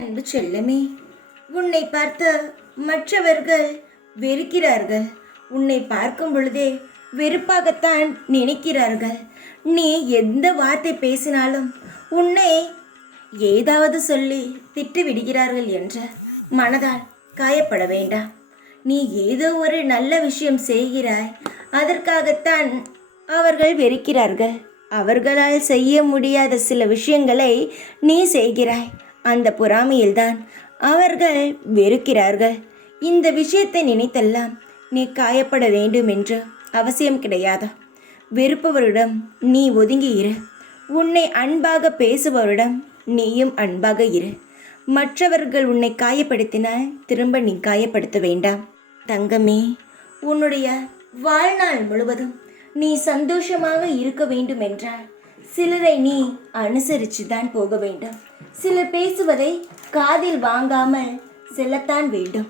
அன்பு செல்லமே, உன்னை பார்த்த மற்றவர்கள் வெறுக்கிறார்கள். உன்னை பார்க்கும் பொழுதே வெறுப்பாகத்தான் நினைக்கிறார்கள். நீ எந்த வார்த்தை பேசினாலும் உன்னை ஏதாவது சொல்லி திட்டு விடுகிறார்கள் என்ற மனதால் காயப்பட வேண்டாம். நீ ஏதோ ஒரு நல்ல விஷயம் செய்கிறாய், அதற்காகத்தான் அவர்கள் வெறுக்கிறார்கள். அவர்களால் செய்ய முடியாத சில விஷயங்களை நீ செய்கிறாய், அந்த பொறாமையில்தான் அவர்கள் வெறுக்கிறார்கள். இந்த விஷயத்தை நினைத்தெல்லாம் நீ காயப்பட வேண்டும் என்று அவசியம் கிடையாது. வெறுப்பவரிடம் நீ ஒதுங்கி இரு. உன்னை அன்பாக பேசுபவரிடம் நீயும் அன்பாக இரு. மற்றவர்கள் உன்னை காயப்படுத்தினால் திரும்ப நீ காயப்படுத்த வேண்டாம். தங்கமே, உன்னுடைய வாழ்நாள் முழுவதும் நீ சந்தோஷமாக இருக்க வேண்டும் என்றால் சிலரை நீ அனுசரித்து தான் போக வேண்டும். சிலர் பேசுவதை காதில் வாங்காமல் செல்லத்தான் வேண்டும்.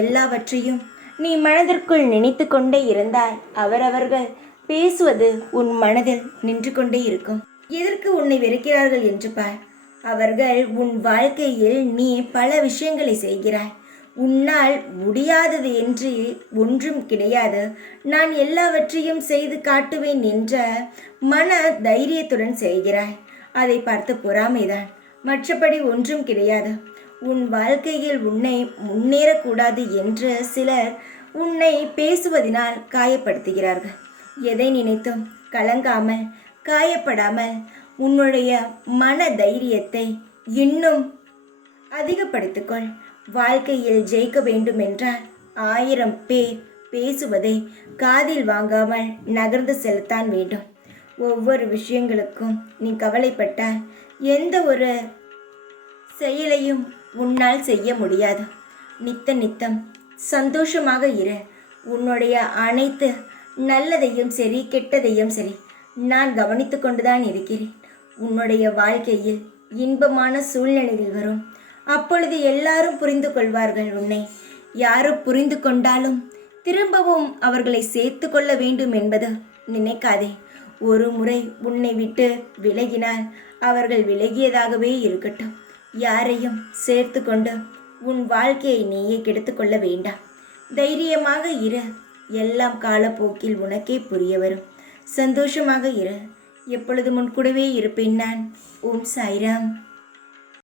எல்லாவற்றையும் நீ மனதிற்குள் நினைத்து கொண்டே இருந்தால் அவரவர்கள் பேசுவது உன் மனதில் நின்று கொண்டே இருக்கும். எதற்கு உன்னை வெறுக்கிறார்கள் என்று பார். அவர்கள் உன் வாழ்க்கையில் நீ பல விஷயங்களை செய்கிறாய். உன்னால் முடியாதது என்று ஒன்றும் கிடையாது, நான் எல்லாவற்றையும் செய்து காட்டுவேன் என்ற மன தைரியத்துடன் செய்கிறாய். அதை பார்த்து பொறாமைதான், மற்றபடி ஒன்றும் கிடையாது. உன் வாழ்க்கையில் உன்னை முன்னேறக்கூடாது என்று சிலர் உன்னை பேசுவதனால் காயப்படுத்துகிறார்கள். எதை நினைத்தும் கலங்காமல் காயப்படாமல் உன்னுடைய மன தைரியத்தை இன்னும் அதிகப்படுத்திக்கொள். வாழ்க்கையில் ஜெயிக்க வேண்டும் என்றால் 1000 பேர் பேசுவதை காதில் வாங்காமல் நகர்ந்து செல்லத்தான் வேண்டும். ஒவ்வொரு விஷயங்களுக்கும் நீ கவலைப்பட்டால் எந்த ஒரு செயலையும் உன்னால் செய்ய முடியாது. நித்தம் சந்தோஷமாக இரு. உன்னுடைய அனைத்து நல்லதையும் சரி கெட்டதையும் சரி நான் கவனித்து கொண்டுதான் இருக்கிறேன். உன்னுடைய வாழ்க்கையில் இன்பமான சூழ்நிலைகள் வரும். அப்பொழுது எல்லாரும் புரிந்து கொள்வார்கள் உன்னை. யாரும் புரிந்து கொண்டாலும் திரும்பவும் அவர்களை சேர்த்து கொள்ள வேண்டும் என்பது நினைக்காதே. ஒரு முறை உன்னை விட்டு விலகினால் அவர்கள் விலகியதாகவே இருக்கட்டும். யாரையும் சேர்த்து கொண்டு உன் வாழ்க்கையை நீயே கெடுத்துக்கொள்ள வேண்டாம். தைரியமாக இரு. எல்லாம் காலப்போக்கில் உனக்கே புரிய வரும். சந்தோஷமாக இரு. எப்பொழுதும் உன் கூடவே இருப்பேன் நான். ஓம் சாய்ராம்.